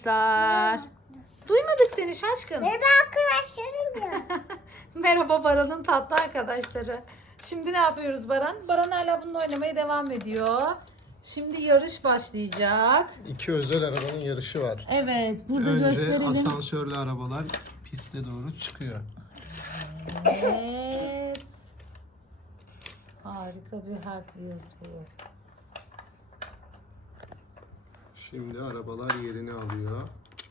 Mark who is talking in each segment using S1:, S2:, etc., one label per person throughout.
S1: Arkadaşlar. Duymadık seni şaşkın.
S2: Merhaba arkadaşlarım ya.
S1: Merhaba Baran'ın tatlı arkadaşları. Şimdi ne yapıyoruz Baran? Baran hala bununla oynamaya devam ediyor. Şimdi yarış başlayacak.
S3: İki özel arabanın yarışı var.
S1: Evet, burada
S3: Önce
S1: gösterelim.
S3: asansörlü arabalar piste doğru çıkıyor.
S1: Evet. Harika bir Hot Wheels bu.
S3: Şimdi arabalar yerini alıyor.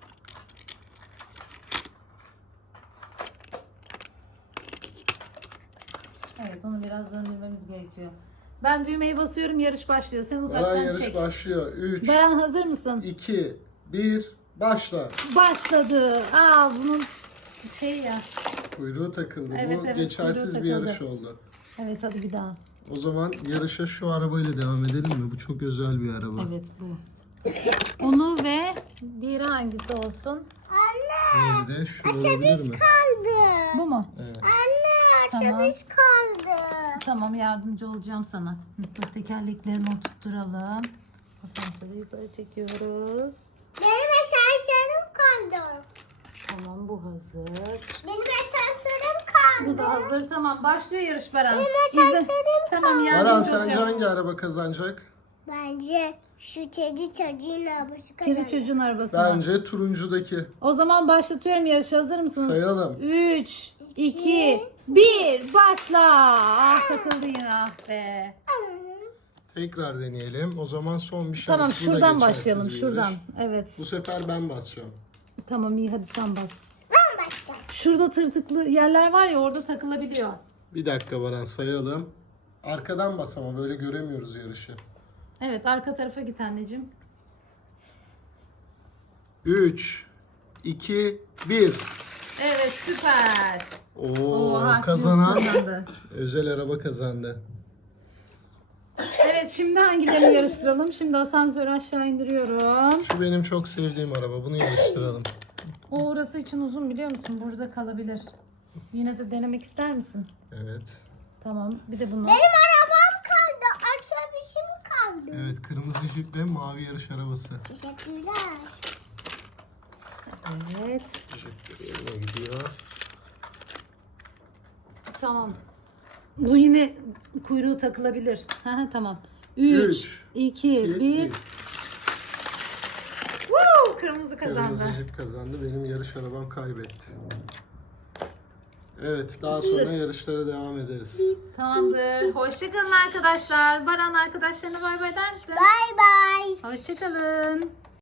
S1: Evet, onu biraz döndürmemiz gerekiyor. Ben düğmeyi basıyorum, yarış başlıyor. Sen
S3: Baran
S1: uzaktan
S3: yarış
S1: çek.
S3: başlıyor. 3,
S1: Baran hazır mısın?
S3: 2, 1, başla.
S1: Başladı. Aa, bunun şey ya.
S3: Kuyruğu takıldı.
S1: Evet,
S3: Bu
S1: evet,
S3: geçersiz
S1: kuyruğu
S3: bir
S1: takıldı.
S3: yarış oldu.
S1: Evet, hadi bir daha.
S3: O zaman yarışa şu arabayla devam edelim mi? Bu çok özel bir araba.
S1: Evet, bu. Onu ve diğeri hangisi olsun?
S2: Anne.
S3: Diğeri de şu olabilir mi?
S2: Kaldı.
S1: Bu mu?
S3: Evet.
S2: Anne
S1: Tamam.
S2: açılış kaldı.
S1: Tamam, yardımcı olacağım sana. Dur, tekerleklerini oturtturalım. Asansörü yukarı çekiyoruz.
S2: Benim asansörüm kaldı.
S1: Tamam, bu hazır.
S2: Benim asansörüm kaldı.
S1: Bu da hazır. Tamam, başlıyor yarış Baran.
S2: Benim
S1: İzle.
S2: asansörüm
S1: Tamam,
S3: Baran
S1: yardımcı
S3: sence
S1: olacağım.
S3: hangi araba kazanacak?
S2: Bence şu çocuğun arabası
S1: Kedi
S2: kazandı.
S1: çocuğun arabasına.
S3: Bence turuncudaki.
S1: O zaman başlatıyorum yarışı. Hazır mısınız?
S3: Sayalım.
S1: 3, 2, 1. Başla. Ah, takıldı yine, ah be.
S3: Tekrar deneyelim. O zaman son bir şans.
S1: Tamam,
S3: Bu da
S1: şuradan
S3: geçersiz
S1: başlayalım.
S3: bir
S1: Şuradan.
S3: yarış.
S1: Evet.
S3: Bu sefer ben basacağım.
S1: Tamam, iyi, hadi sen bas.
S2: Ben başlayacağım.
S1: Şurada tırtıklı yerler var ya, orada takılabiliyor.
S3: Bir dakika Baran, sayalım. Arkadan bas ama böyle göremiyoruz yarışı.
S1: Evet, arka tarafa git anneciğim.
S3: 3, 2, 1.
S1: Evet, süper.
S3: Oo,
S1: Hot
S3: kazanan
S1: Wheels kazandı.
S3: özel araba kazandı.
S1: Evet, şimdi hangilerini yarıştıralım? Şimdi asansörü aşağı indiriyorum.
S3: Şu benim çok sevdiğim araba. Bunu yarıştıralım.
S1: O orası için uzun, biliyor musun? Burada kalabilir. Yine de denemek ister misin?
S3: Evet.
S1: Tamam, bir de bunu.
S2: Benim arabam kaldı. Açılışım kaldı.
S3: Evet, kırmızı jip ve mavi yarış arabası.
S2: Teşekkürler.
S1: Evet,
S3: Jip yerine gidiyor.
S1: tamam. Bu yine kuyruğu takılabilir. Tamam. 3, 2, 1. Kırmızı kazandı.
S3: Kırmızı jip kazandı. Benim yarış arabam kaybetti. Evet, daha sonra yarışlara devam ederiz.
S1: Tamamdır. Hoşçakalın arkadaşlar. Baran arkadaşlarına bay bay der misin?
S2: Bay bay.
S1: Hoşçakalın.